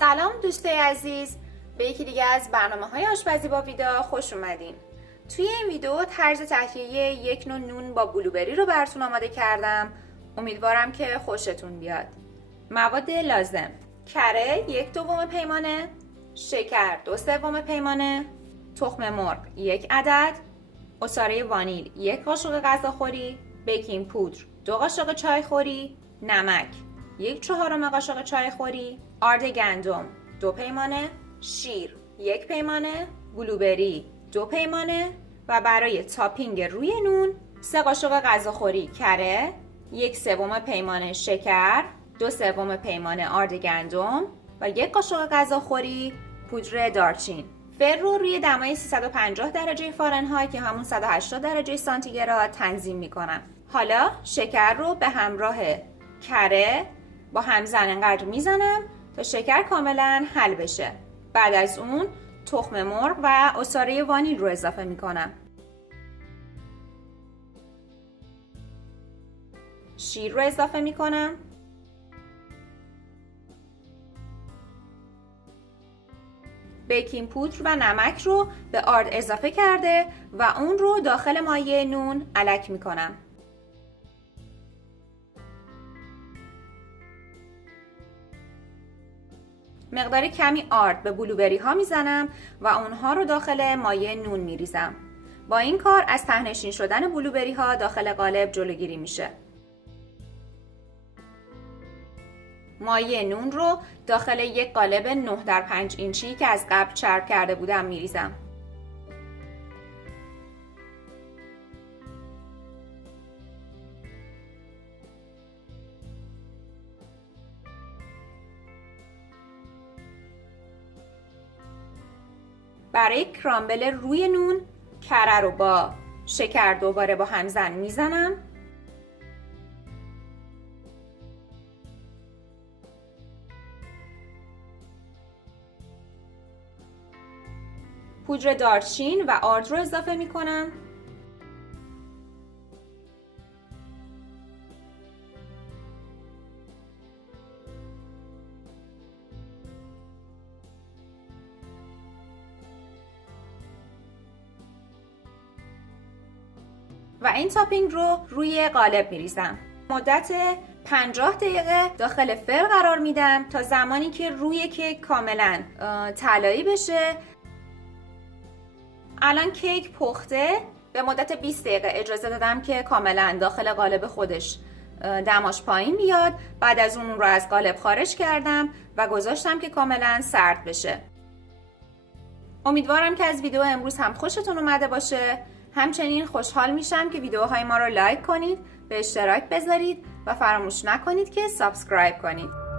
سلام دوستای عزیز، به یکی دیگه از برنامه‌های آشپزی با ویدا خوش اومدین. توی این ویدیو طرز تهیه یک نوع نون با بلوبری رو براتون آماده کردم. امیدوارم که خوشتون بیاد. مواد لازم: کره 1/2 پیمانه، شکر 2/3 پیمانه، تخم مرغ 1 عدد، عصاره وانیل 1 قاشق غذاخوری، بیکینگ پودر 2 قاشق چایخوری، نمک 1/4 قاشق چایخوری، آرد گندم 2 پیمانه، شیر 1 پیمانه، بلوبری 2 پیمانه و برای تاپینگ روی نون 3 قاشق غذاخوری کره، 1/3 پیمانه شکر، 2/3 پیمانه آرد گندم و 1 قاشق غذاخوری پودر دارچین. فر رو روی دمای 350 درجه فارنهایت که همون 180 درجه سانتیگراد تنظیم میکنم. حالا شکر رو به همراه کره با همزن انقدر میزنم تا شکر کاملا حل بشه. بعد از اون تخم مرغ و عصاره وانیل رو اضافه میکنم. شیر رو اضافه میکنم. بیکینگ پودر و نمک رو به آرد اضافه کرده و اون رو داخل مایع نون الک میکنم. مقدار کمی آرد به بلوبری ها میزنم و اونها رو داخل مایع نون میریزم. با این کار از ته‌نشین شدن بلوبری ها داخل قالب جلوگیری میشه. مایع نون رو داخل یک قالب 9x5 اینچی که از قبل چرب کرده بودم میریزم. برای کرامبل روی نون کره رو با شکر دوباره با همزن میزنم. پودر دارچین و آرد رو اضافه میکنم. و این تاپینگ رو روی قالب میریزم. مدت 50 دقیقه داخل فر قرار میدم تا زمانی که روی کیک کاملا طلایی بشه. الان کیک پخته. به مدت 20 دقیقه اجازه دادم که کاملا داخل قالب خودش دماش پایین بیاد. بعد از اون رو از قالب خارج کردم و گذاشتم که کاملا سرد بشه. امیدوارم که از ویدیو امروز هم خوشتون اومده باشه. همچنین خوشحال میشم که ویدیوهای ما رو لایک کنید، به اشتراک بذارید و فراموش نکنید که سابسکرایب کنید.